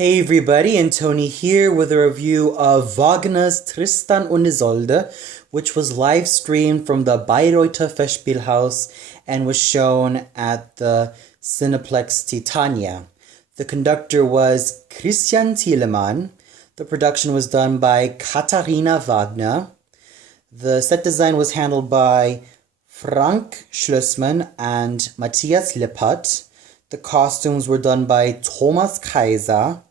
Hey everybody, and Tony here with a review of Wagner's Tristan und Isolde, which was live streamed from the Bayreuther Festspielhaus and was shown at the Cineplex Titania. The conductor was Christian Thielemann. The production was done by Katharina Wagner. The set design was handled by Frank Schlussmann and Matthias Lippert. The costumes were done by Thomas Kaiser.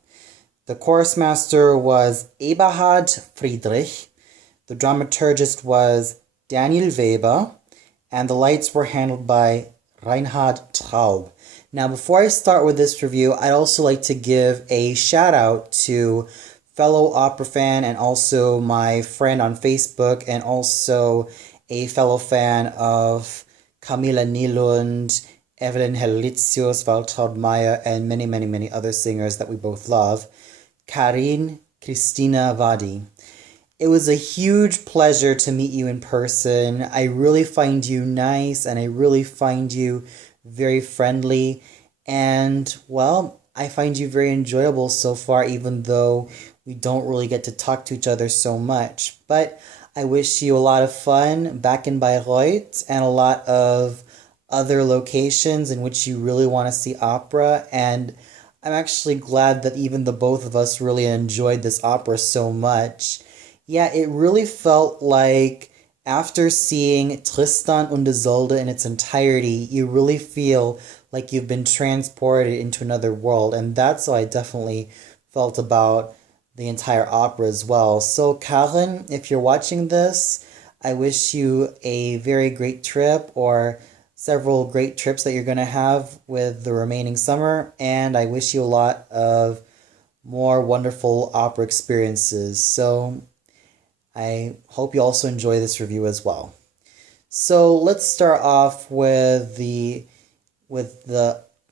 The chorus master was Eberhard Friedrich. The dramaturgist was Daniel Weber. And the lights were handled by Reinhard Traub. Now, before I start with this review, I'd also like to give a shout out to fellow opera fan and also my friend on Facebook and also a fellow fan of Camilla Nylund, Evelyn Helitius, Waltraud Meyer, and many other singers that we both love. Karin Christina Vadi. It was a huge pleasure to meet you in person. I really find you nice and I really find you very friendly. And, well, I find you very enjoyable so far, even though we don't really get to talk to each other so much. But I wish you a lot of fun back in Bayreuth and a lot of other locations in which you really want to see opera. And I'm actually glad that even the both of us really enjoyed this opera so much. Yeah, it really felt like after seeing Tristan und Isolde in its entirety, you really feel like you've been transported into another world. And that's how I definitely felt about the entire opera as well. So Karen, if you're watching this, I wish you a very great trip or several great trips that you're going to have with the remaining summer, and I wish you a lot of more wonderful opera experiences. So I hope you also enjoy this review as well. So let's start off with the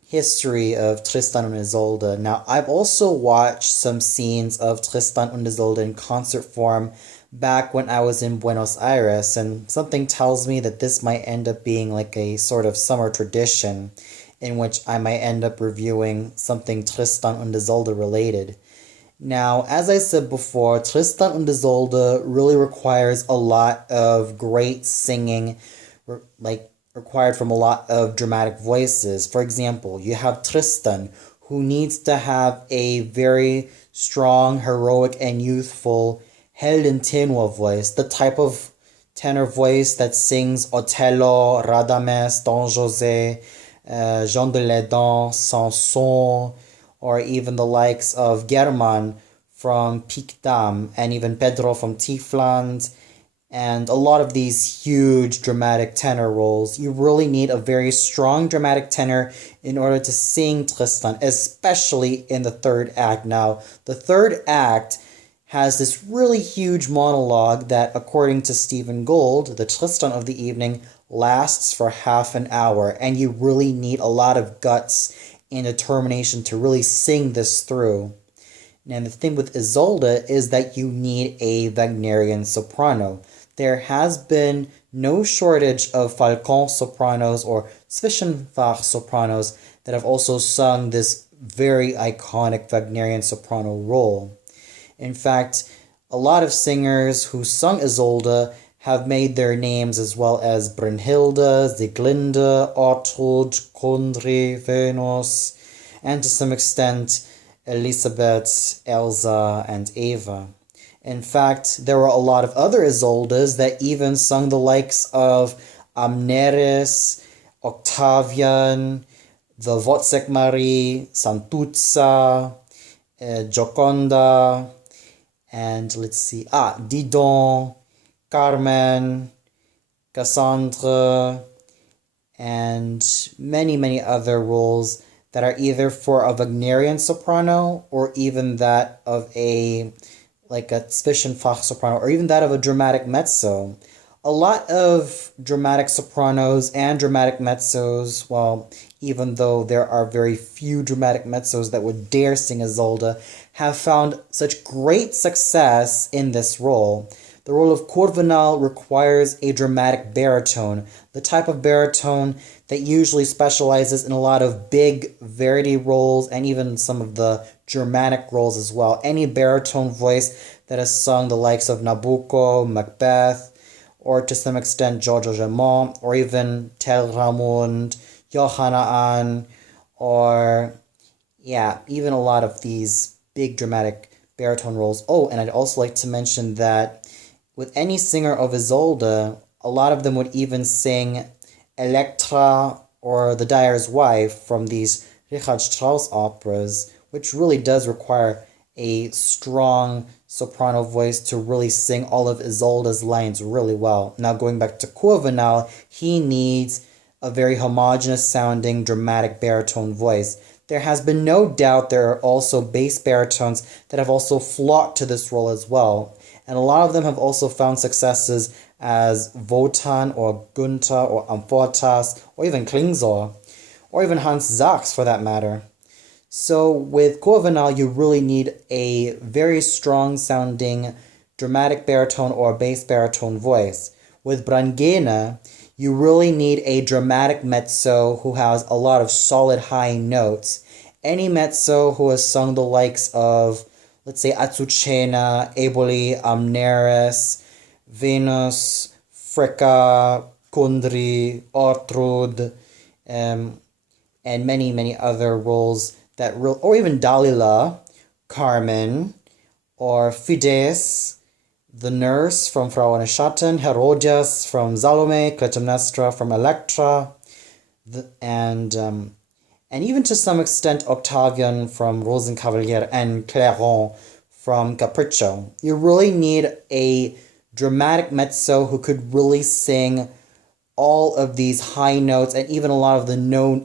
history of Tristan und Isolde. Now, I've also watched some scenes of Tristan und Isolde in concert form back when I was in Buenos Aires, and something tells me that this might end up being like a sort of summer tradition in which I might end up reviewing something Tristan und Isolde related. Now, as I said before, Tristan und Isolde really requires a lot of great singing, required from a lot of dramatic voices. For example, you have Tristan, who needs to have a very strong, heroic, and youthful Heldentenor voice, the type of tenor voice that sings Othello, Radames, Don José, Jean de Ledan, Sanson, or even the likes of German from Piquedam, and even Pedro from Tiefland, and a lot of these huge dramatic tenor roles. You really need a very strong dramatic tenor in order to sing Tristan, especially in the third act. Now, the third act has this really huge monologue that, according to Stephen Gould, the Tristan of the evening, lasts for half an hour, and you really need a lot of guts and determination to really sing this through. And the thing with Isolde is that you need a Wagnerian soprano. There has been no shortage of Falcon sopranos or Zwischenfach sopranos that have also sung this very iconic Wagnerian soprano role. In fact, a lot of singers who sung Isolde have made their names as well as Brünnhilde, Sieglinde, Ortrud, Kundry, Venus, and to some extent Elisabeth, Elsa, and Eva. In fact, there were a lot of other Isoldes that even sung the likes of Amneris, Octavian, the Wozzeck Marie, Santuzza, Gioconda, and let's see, Didon, Carmen, Cassandre, and many other roles that are either for a Wagnerian soprano or even that of a Zwischenfach soprano or even that of a dramatic mezzo. A lot of dramatic sopranos and dramatic mezzos, well, even though there are very few dramatic mezzos that would dare sing Isolde, have found such great success in this role The role of Corvinal requires a dramatic baritone, the type of baritone that usually specializes in a lot of big verity roles and even some of the dramatic roles as well. Any baritone voice that has sung the likes of Nabucco, Macbeth, or to some extent Giorgio Gemont, or even Telramund, Johanna, or yeah, even a lot of these big dramatic baritone roles. Oh, and I'd also like to mention that with any singer of Isolde, a lot of them would even sing Elektra or The Dyer's Wife from these Richard Strauss operas, which really does require a strong soprano voice to really sing all of Isolde's lines really well. Now going back to Corvinal, he needs a very homogeneous sounding dramatic baritone voice. There has been no doubt there are also bass baritones that have also flocked to this role as well. And a lot of them have also found successes as Wotan or Gunther or Amfortas or even Klingsor or even Hans Sachs for that matter. So with Corvinal, you really need a very strong sounding dramatic baritone or bass baritone voice. With Brangena, you really need a dramatic mezzo who has a lot of solid high notes. Any mezzo who has sung the likes of, let's say, Azucena, Eboli, Amneris, Venus, Fricka, Kundry, Ortrud, and many, many other roles that or even Dalila, Carmen, or Fides, the nurse from Frauen Schatten, Herodias from Salome, Clytemnestra from Electra, and even to some extent Octavian from Rosenkavalier and Clairon from Capriccio. You really need a dramatic mezzo who could really sing all of these high notes and even a lot of the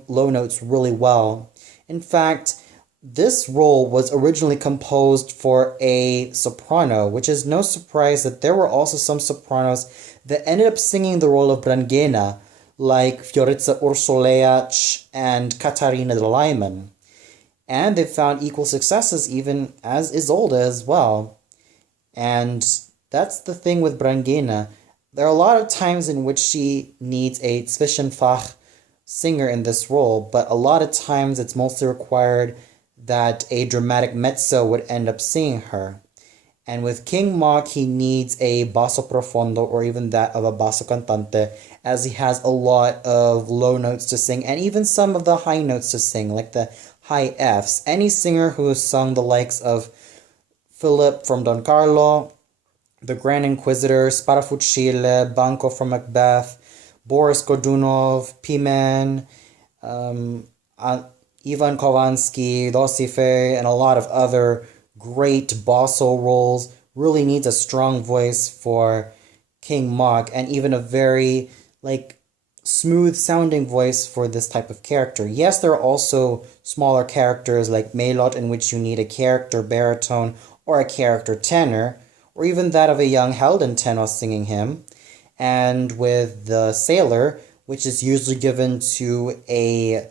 low notes really well. In fact, this role was originally composed for a soprano, which is no surprise that there were also some sopranos that ended up singing the role of Brangena, like Fioritza Ursuleac and Katharina Deliman. And they found equal successes even as Isolde as well. And that's the thing with Brangena. There are a lot of times in which she needs a Zwischenfach singer in this role, but a lot of times it's mostly required that a dramatic mezzo would end up singing her. And with King Mog, he needs a basso profondo or even that of a basso cantante, as he has a lot of low notes to sing and even some of the high notes to sing, like the high Fs. Any singer who has sung the likes of Philip from Don Carlo, the Grand Inquisitor, Sparafucile, Banco from Macbeth, Boris Godunov, Pimen, Ivan Kovansky, Dosife, and a lot of other great basso roles, really needs a strong voice for King Mog, and even a very smooth sounding voice for this type of character. Yes, there are also smaller characters like Melot, in which you need a character baritone or a character tenor, or even that of a young Helden tenor singing him. And with the Sailor, which is usually given to a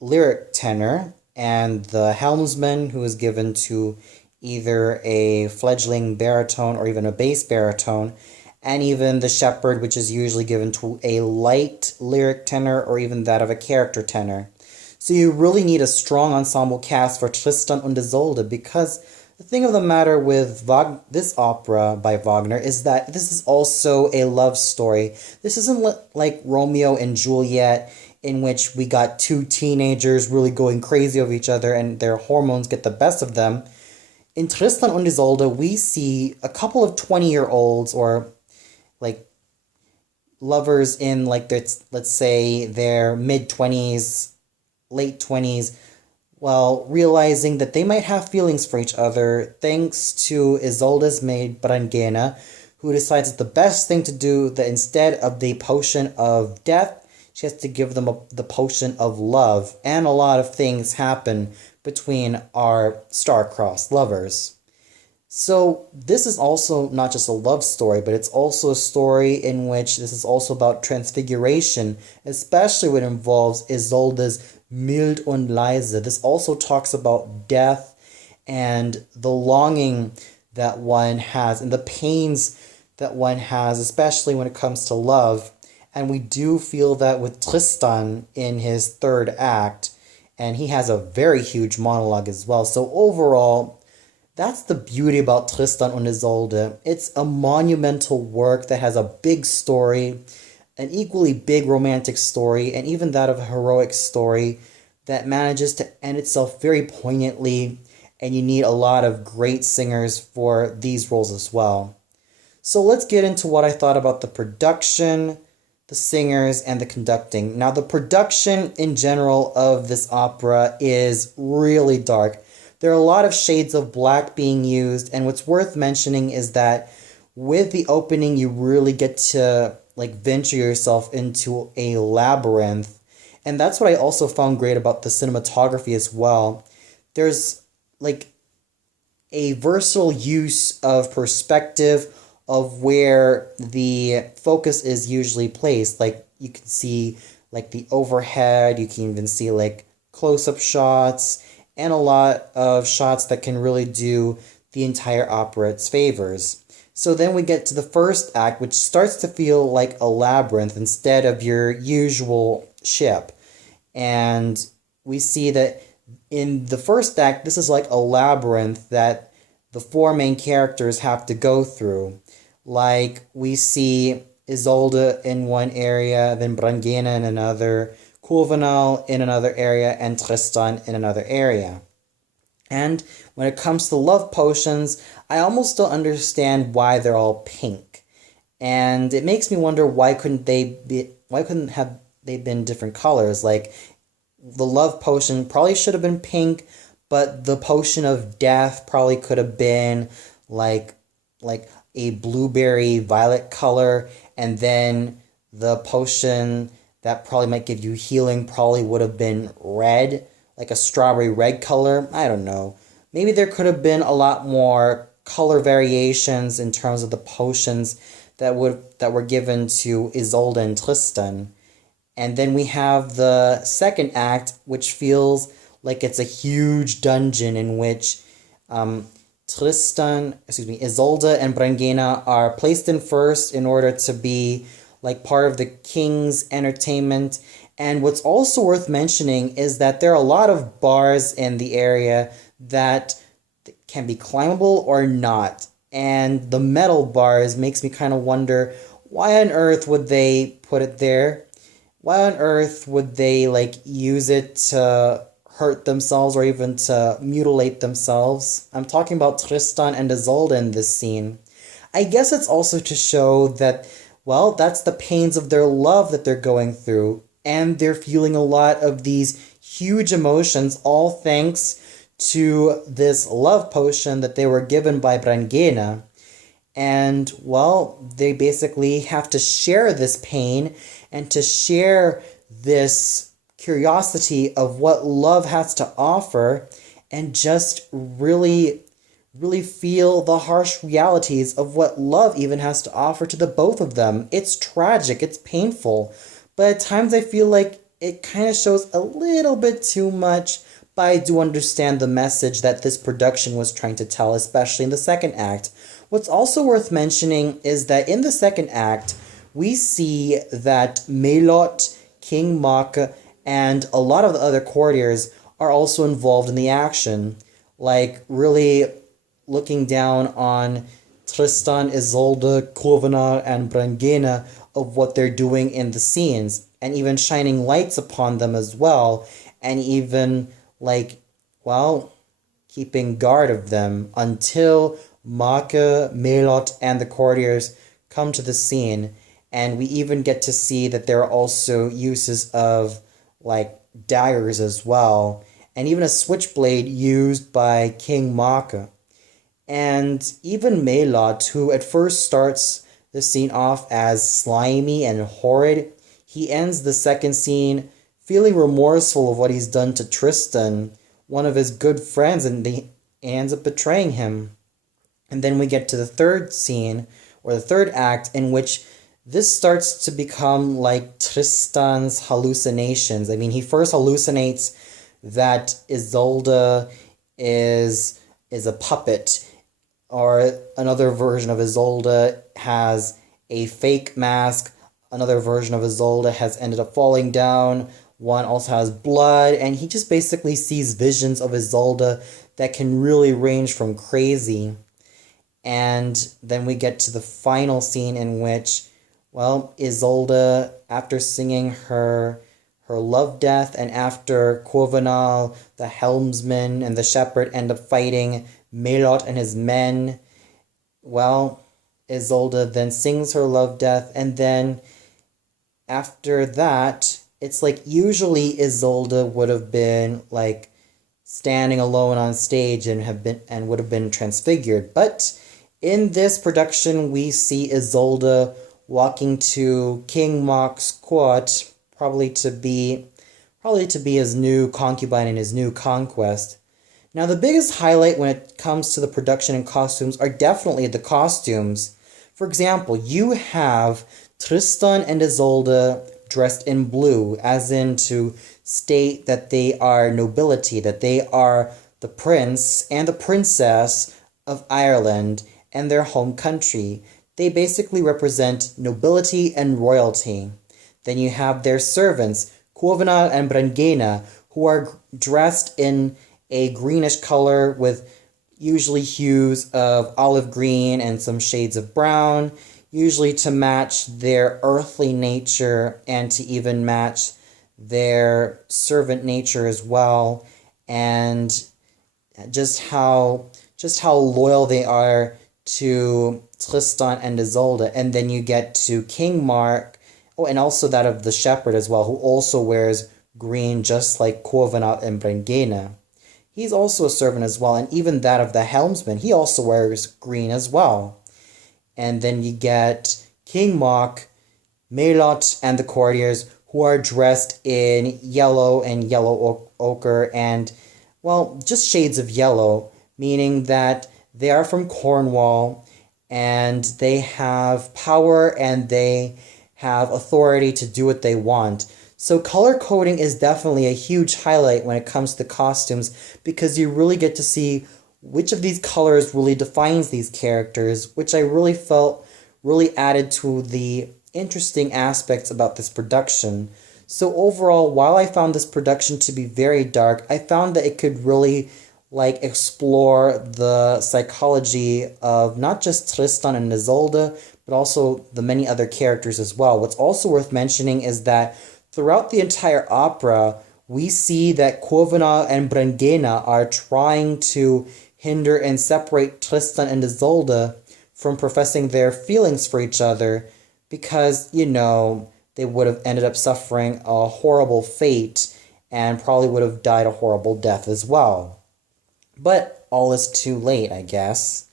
lyric tenor, and the Helmsman, who is given to either a fledgling baritone or even a bass baritone, and even the Shepherd, which is usually given to a light lyric tenor or even that of a character tenor. So you really need a strong ensemble cast for Tristan und Isolde, because the thing of the matter with this opera by Wagner is that this is also a love story. This isn't like Romeo and Juliet, in which we got two teenagers really going crazy over each other and their hormones get the best of them. In Tristan und Isolde, we see a couple of 20-year-olds or lovers in let's say their mid-20s, late 20s, while realizing that they might have feelings for each other thanks to Isolde's maid Brangena, who decides that the best thing to do, that instead of the potion of death, she has to give them the potion of love. And a lot of things happen between our star-crossed lovers. So this is also not just a love story, but it's also a story in which this is also about transfiguration, especially when it involves Isolde's Mild und leise. This also talks about death and the longing that one has and the pains that one has, especially when it comes to love. And we do feel that with Tristan in his third act, and he has a very huge monologue as well. So overall, that's the beauty about Tristan und Isolde. It's a monumental work that has a big story, an equally big romantic story, and even that of a heroic story that manages to end itself very poignantly, and you need a lot of great singers for these roles as well. So let's get into what I thought about the production, the singers, and the conducting. Now, the production in general of this opera is really dark. There are a lot of shades of black being used, and what's worth mentioning is that with the opening, you really get to venture yourself into a labyrinth. And that's what I also found great about the cinematography as well. There's a versatile use of perspective of where the focus is usually placed. Like you can see the overhead, you can even see close-up shots, and a lot of shots that can really do the entire opera its favors. So then we get to the first act, which starts to feel like a labyrinth instead of your usual ship. And we see that in the first act, this is like a labyrinth that the four main characters have to go through. Like we see Isolde in one area, then Brangena in another, Kurvenal in another area, and Tristan in another area. And when it comes to love potions, I almost don't understand why they're all pink. And it makes me wonder why couldn't they been different colors? Like the love potion probably should have been pink, but the potion of death probably could have been like a blueberry violet color, and then the potion that probably might give you healing probably would have been red, like a strawberry red color. I don't know. Maybe there could have been a lot more color variations in terms of the potions that were given to Isolde and Tristan. And then we have the second act, which feels like it's a huge dungeon in which Isolde and Brangena are placed in first in order to be part of the king's entertainment. And what's also worth mentioning is that there are a lot of bars in the area that can be climbable or not. And the metal bars makes me kind of wonder, why on earth would they put it there? Why on earth would they use it to hurt themselves or even to mutilate themselves? I'm talking about Tristan and Isolde in this scene. I guess it's also to show that, well, that's the pains of their love that they're going through, and they're feeling a lot of these huge emotions, all thanks to this love potion that they were given by Brangena. And, well, they basically have to share this pain and to share this curiosity of what love has to offer, and just really feel the harsh realities of what love even has to offer to the both of them. It's tragic, it's painful, but at times I feel like it kind of shows a little bit too much, but I do understand the message that this production was trying to tell, especially in the second act. What's also worth mentioning is that in the second act, we see that Melot, King Maka, and a lot of the other courtiers are also involved in the action, really looking down on Tristan, Isolde, Kurvenal, and Brangena of what they're doing in the scenes, and even shining lights upon them as well, and even keeping guard of them until Maka, Melot, and the courtiers come to the scene. And we even get to see that there are also uses of daggers as well, and even a switchblade used by King Maka. And even Melot, who at first starts the scene off as slimy and horrid, he ends the second scene feeling remorseful of what he's done to Tristan, one of his good friends, and he ends up betraying him. And then we get to the third scene, or the third act, in which this starts to become like Tristan's hallucinations. I mean, he first hallucinates that Isolde is a puppet or another version of Isolde has a fake mask. Another version of Isolde has ended up falling down. One also has blood, and he just basically sees visions of Isolde that can really range from crazy. And then we get to the final scene in which, well, Isolde, after singing her love death, and after Covenal, the helmsman, and the shepherd end up fighting Melot and his men, well, Isolde then sings her love death, and then after that, it's like usually Isolde would have been like standing alone on stage and would have been transfigured, but in this production we see Isolde walking to King Mark's court, probably to be his new concubine and his new conquest. Now, the biggest highlight when it comes to the production and costumes are definitely the costumes. For example, you have Tristan and Isolde dressed in blue, as in to state that they are nobility, that they are the prince and the princess of Ireland and their home country. They basically represent nobility and royalty. Then you have their servants, Covenal and Brangena, who are dressed in a greenish color with usually hues of olive green and some shades of brown, usually to match their earthly nature and to even match their servant nature as well, and just how loyal they are to Tristan and Isolde. And then you get to King Mark, and also that of the shepherd as well, who also wears green just like Covenant and Brangena. He's also a servant as well, and even that of the helmsman, he also wears green as well. And then you get King Mark, Melot, and the courtiers, who are dressed in yellow and yellow ochre and, well, just shades of yellow, meaning that they are from Cornwall and they have power and they have authority to do what they want. So color coding is definitely a huge highlight when it comes to costumes, because you really get to see which of these colors really defines these characters, which I really felt really added to the interesting aspects about this production. So overall, while I found this production to be very dark, I found that it could really explore the psychology of not just Tristan and Isolde, but also the many other characters as well. What's also worth mentioning is that throughout the entire opera, we see that Covenal and Brangena are trying to hinder and separate Tristan and Isolde from professing their feelings for each other, because, they would have ended up suffering a horrible fate and probably would have died a horrible death as well. But all is too late, I guess.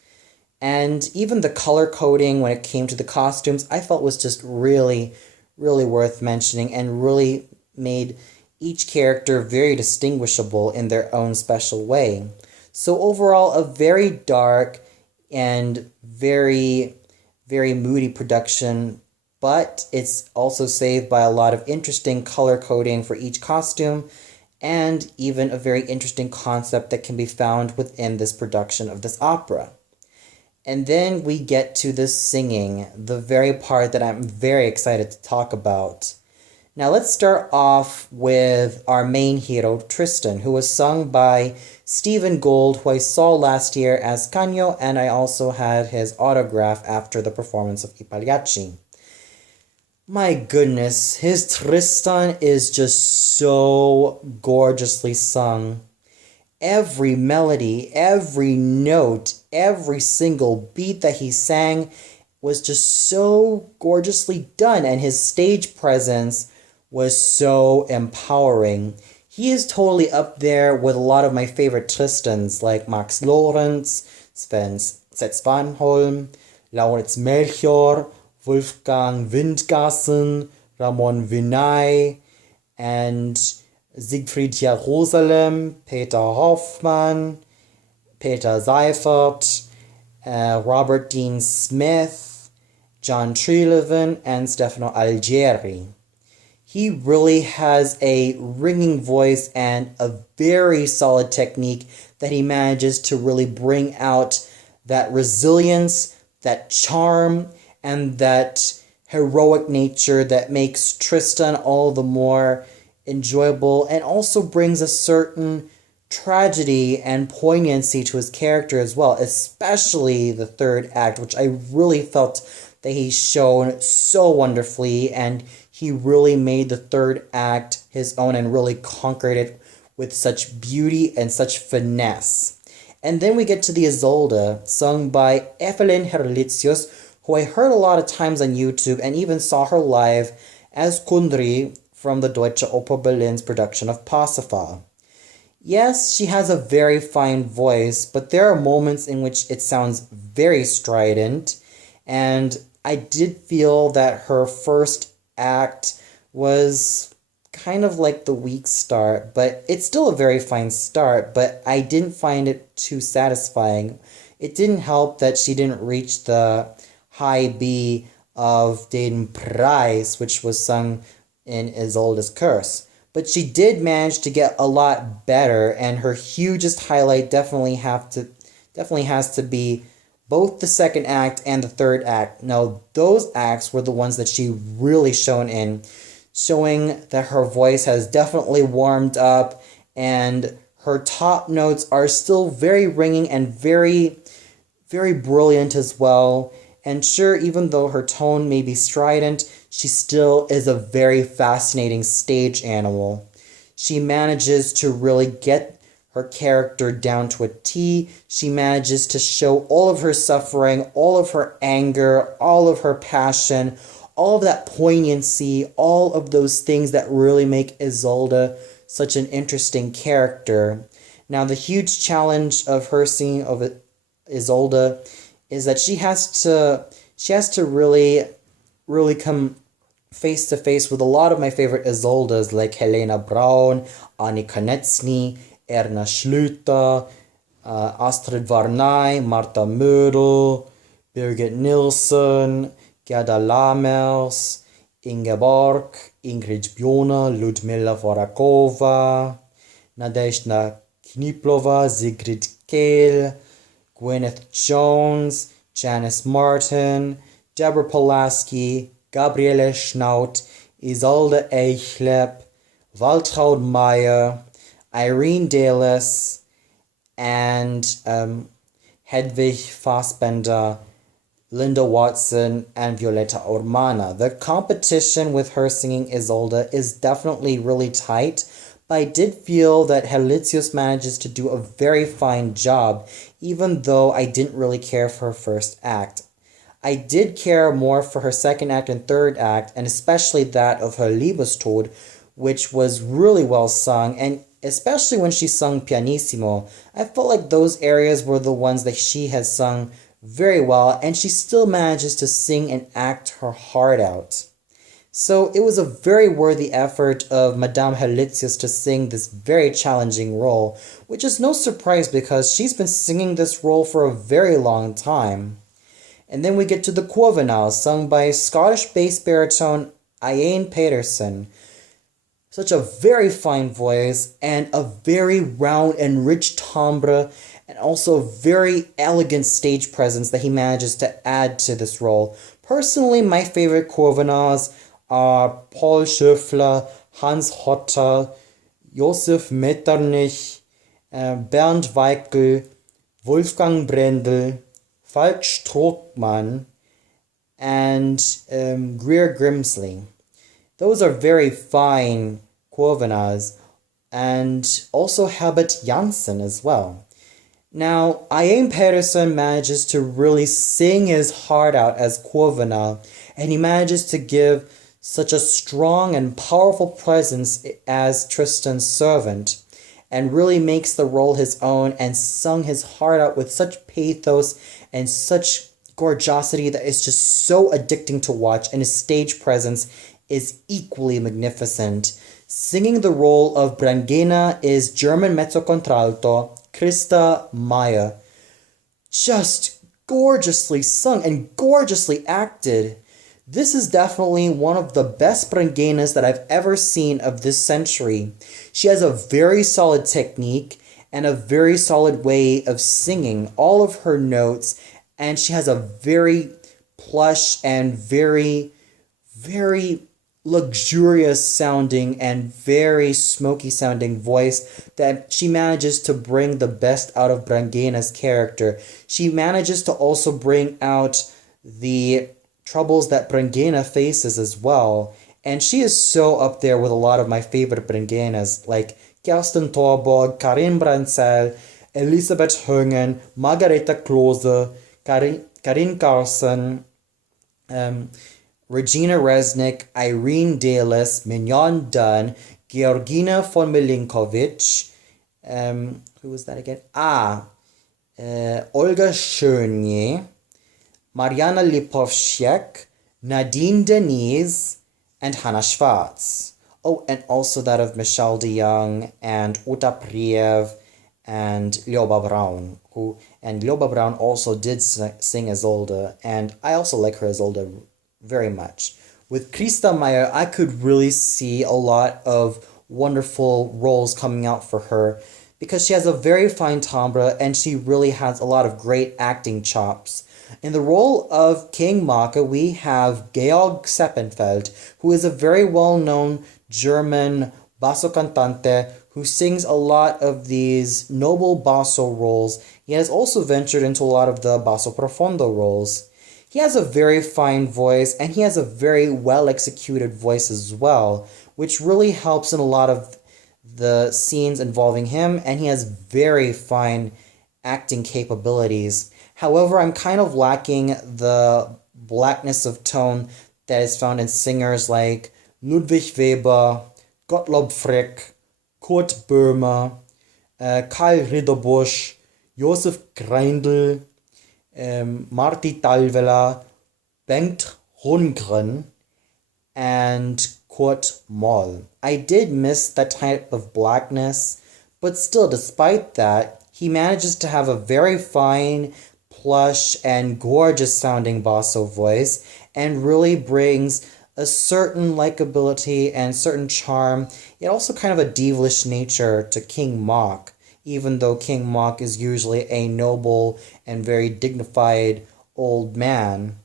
And even the color coding when it came to the costumes, I felt was just really, really worth mentioning and really made each character very distinguishable in their own special way. So overall, a very dark and very, very moody production, but it's also saved by a lot of interesting color coding for each costume, and even a very interesting concept that can be found within this production of this opera. And then we get to the singing, the very part that I'm very excited to talk about. Now let's start off with our main hero, Tristan, who was sung by Stephen Gould, who I saw last year as Canio, and I also had his autograph after the performance of I Pagliacci. My goodness, his Tristan is just so gorgeously sung. Every melody, every note, every single beat that he sang was just so gorgeously done, and his stage presence was so empowering. He is totally up there with a lot of my favorite Tristans, like Max Lorenz, Sven Svanholm, Lauritz Melchior, Wolfgang Windgassen, Ramon Vinay, and Siegfried Jerusalem, Peter Hoffmann, Peter Seifert, Robert Dean Smith, John Treleaven, and Stefano Algieri. He really has a ringing voice and a very solid technique that he manages to really bring out that resilience, that charm, and that heroic nature that makes Tristan all the more enjoyable and also brings a certain tragedy and poignancy to his character as well, especially the third act, which I really felt that he's shown so wonderfully, and he really made the third act his own and really conquered it with such beauty and such finesse. And then we get to the Isolde, sung by Evelyn Herlitzius, who I heard a lot of times on YouTube and even saw her live as Kundry from the Deutsche Oper Berlin's production of Parsifal. Yes, she has a very fine voice, but there are moments in which it sounds very strident, and I did feel that her first act was kind of like the weak start, but it's still a very fine start, but I didn't find it too satisfying. It didn't help that she didn't reach the high B of Den Preis, which was sung in Isolde's Curse. But she did manage to get a lot better, and her hugest highlight definitely has to be both the second act and the third act. Now, those acts were the ones that she really shone in, showing that her voice has definitely warmed up, and her top notes are still very ringing and very, very brilliant as well. And sure, even though her tone may be strident, she still is a very fascinating stage animal. She manages to really get her character down to a T. She manages to show all of her suffering, all of her anger, all of her passion, all of that poignancy, all of those things that really make Isolde such an interesting character. Now, the huge challenge of her singing of Isolde is that she has to really come face to face with a lot of my favorite Isoldes like Helena Braun, Annie Konecny, Erna Schlüter, Astrid Varnay, Martha Mödel, Birgit Nilsson, Gerda Lamers, Ingeborg, Ingrid Bjorner, Ludmila Vorakova, Nadezhda Kniplova, Sigrid Kehl, Gwyneth Jones, Janice Martin, Deborah Pulaski, Gabriele Schnaut, Isolde Eichlepp, Waltraud Meyer, Irene Dalis, and Hedwig Fassbender, Linda Watson, and Violetta Ormana. The competition with her singing Isolde is definitely really tight, but I did feel that Herlitzius manages to do a very fine job, even though I didn't really care for her first act. I did care more for her second act and third act, and especially that of her Liebestod, which was really well sung, and especially when she sung pianissimo. I felt like those areas were the ones that she has sung very well, and she still manages to sing and act her heart out. So it was a very worthy effort of Madame Herlitzius to sing this very challenging role, which is no surprise because she's been singing this role for a very long time. And then we get to the Quovenal, sung by Scottish bass baritone Ian Peterson. Such a very fine voice and a very round and rich timbre, and also a very elegant stage presence that he manages to add to this role. Personally, my favorite Quovenals are Paul Schöffler, Hans Hotter, Josef Metternich, Bernd Weickel, Wolfgang Brendel, Falk Strothmann, and Greer Grimsley. Those are very fine Quovenals, and also Herbert Janssen as well. Now, Ian Pedersen manages to really sing his heart out as Quovenal, and he manages to give such a strong and powerful presence as Tristan's servant, and really makes the role his own and sung his heart out with such pathos and such gorgeosity that is just so addicting to watch, and his stage presence is equally magnificent. Singing the role of Brangena is German mezzocontralto Christa Meyer. Just gorgeously sung and gorgeously acted. This is definitely one of the best Brangenas that I've ever seen of this century. She has a very solid technique, and a very solid way of singing all of her notes, and she has a very plush and very luxurious sounding and very smoky sounding voice that she manages to bring the best out of Brangena's character. She manages to also bring out the troubles that Brangena faces as well. And she is so up there with a lot of my favorite Brangenas, like Kerstin Torborg, Karin Bransell, Elisabeth Höngen, Margareta Klose, Karin Carlson, Regina Resnick, Irene Dalis, Mignon Dunn, Georgina von Milinkovic, who was that again? Olga Schönje, Mariana Lipovchek, Nadine Denise, and Hannah Schwarz. Oh, and also that of Michelle de Jong and Uta Priev and Ljoba Braun. And Ljoba Braun also did sing Isolde, and I also like her Isolde very much. With Christa Meyer, I could really see a lot of wonderful roles coming out for her because she has a very fine timbre and she really has a lot of great acting chops. In the role of King Maka, we have Georg Seppenfeld, who is a very well-known German basso cantante who sings a lot of these noble basso roles. He has also ventured into a lot of the basso profondo roles. He has a very fine voice, and he has a very well-executed voice as well, which really helps in a lot of the scenes involving him, and he has very fine acting capabilities. However, I'm kind of lacking the blackness of tone that is found in singers like Ludwig Weber, Gottlob Frick, Kurt Böhmer, Karl Ridderbusch, Josef Greindl, Martti Talvela, Bengt Rundgren, and Kurt Moll. I did miss that type of blackness, but still, despite that, he manages to have a very fine, plush, and gorgeous sounding basso voice, and really brings a certain likability and certain charm, yet also kind of a devilish nature to King Mok, even though King Mok is usually a noble and very dignified old man.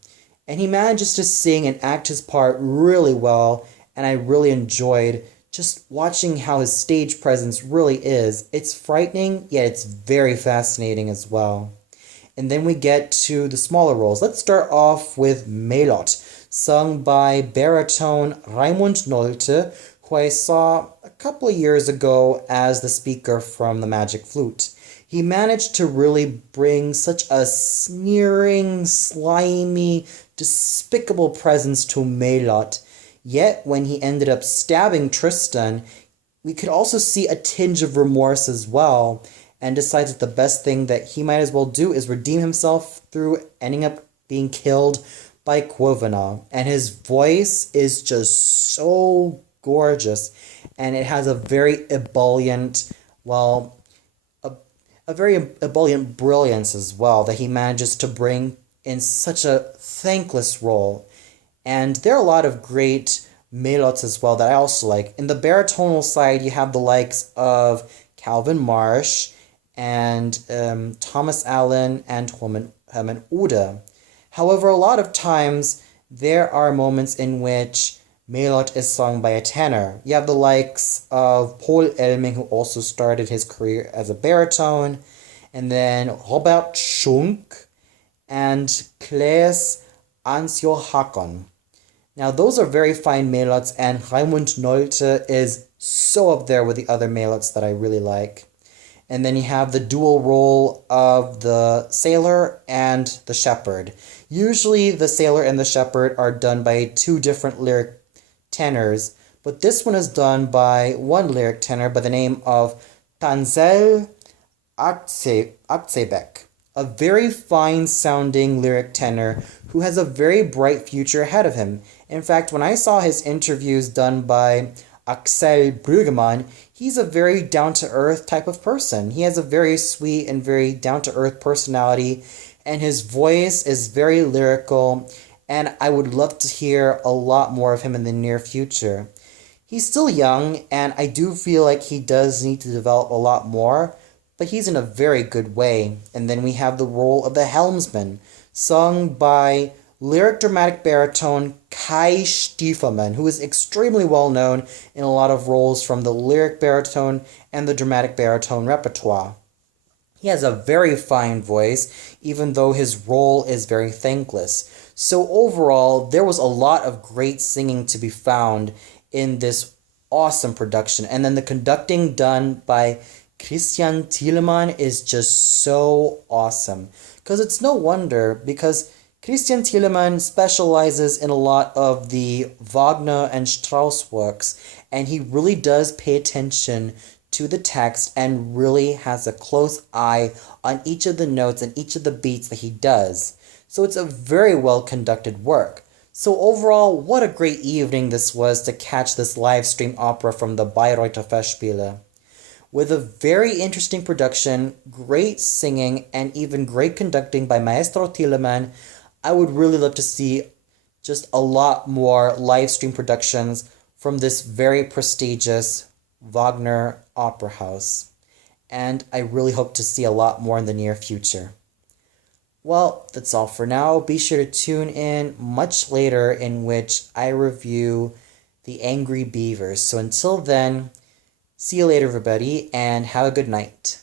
And he manages to sing and act his part really well, and I really enjoyed just watching how his stage presence really is. It's frightening, yet it's very fascinating as well. And then we get to the smaller roles. Let's start off with Melot, sung by baritone Raimund Nolte, who I saw a couple of years ago as the speaker from the Magic Flute. He managed to really bring such a sneering, slimy, despicable presence to Melot. Yet, when he ended up stabbing Tristan, we could also see a tinge of remorse as well, and decides that the best thing that he might as well do is redeem himself through ending up being killed by Kwovina. And his voice is just so gorgeous, and it has a very ebullient, a very ebullient brilliance as well that he manages to bring in such a thankless role. And there are a lot of great melots as well that I also like. In the baritonal side, you have the likes of Calvin Marsh and Thomas Allen and Herman Ude. However, a lot of times there are moments in which melot is sung by a tenor. You have the likes of Paul Elming, who also started his career as a baritone, and then Robert Schunk and Claes Ansjo Hakon. Now, those are very fine melots, and Raimund Nolte is so up there with the other melots that I really like. And then you have the dual role of the sailor and the shepherd. Usually the sailor and the shepherd are done by two different lyric tenors, but this one is done by one lyric tenor by the name of Tanzel Aktsebek, a very fine-sounding lyric tenor who has a very bright future ahead of him. In fact, when I saw his interviews done by Axel Brüggemann, he's a very down-to-earth type of person. He has a very sweet and very down-to-earth personality, and his voice is very lyrical, and I would love to hear a lot more of him in the near future. He's still young, and I do feel like he does need to develop a lot more, but he's in a very good way. And then we have the role of the helmsman, sung by lyric dramatic baritone Kai Stiefelmann, who is extremely well known in a lot of roles from the lyric baritone and the dramatic baritone repertoire. He has a very fine voice, even though his role is very thankless. So overall, there was a lot of great singing to be found in this awesome production. And then the conducting done by Christian Thielemann is just so awesome. Because it's no wonder, because Christian Thielemann specializes in a lot of the Wagner and Strauss works, and he really does pay attention to the text and really has a close eye on each of the notes and each of the beats that he does. So it's a very well conducted work. So overall, what a great evening this was to catch this live stream opera from the Bayreuther Festspiele. With a very interesting production, great singing, and even great conducting by Maestro Thielemann, I would really love to see just a lot more live stream productions from this very prestigious Wagner Opera House. And I really hope to see a lot more in the near future. Well, that's all for now. Be sure to tune in much later, in which I review The Angry Beavers. So until then, see you later, everybody, and have a good night.